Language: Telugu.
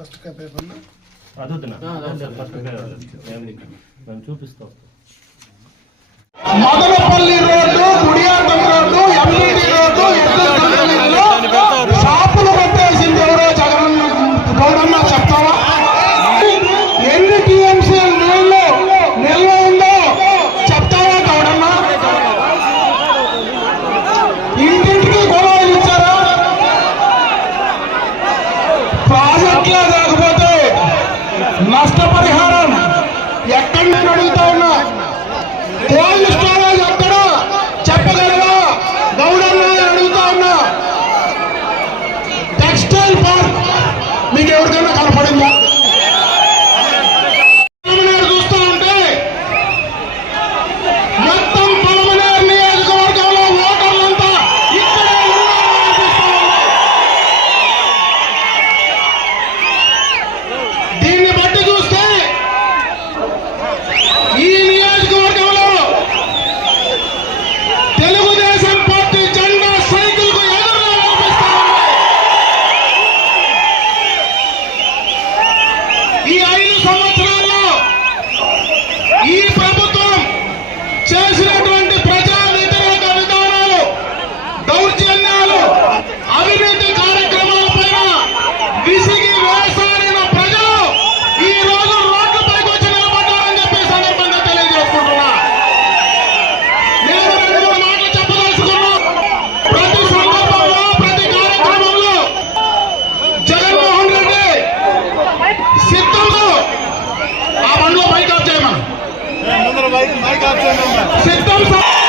ఫస్ట్ పేపర్ అదొద్దునా ఫస్ట్ మేము చూపిస్తాం నీకెవరికైనా కనపడిందా? సిద్ధం సార్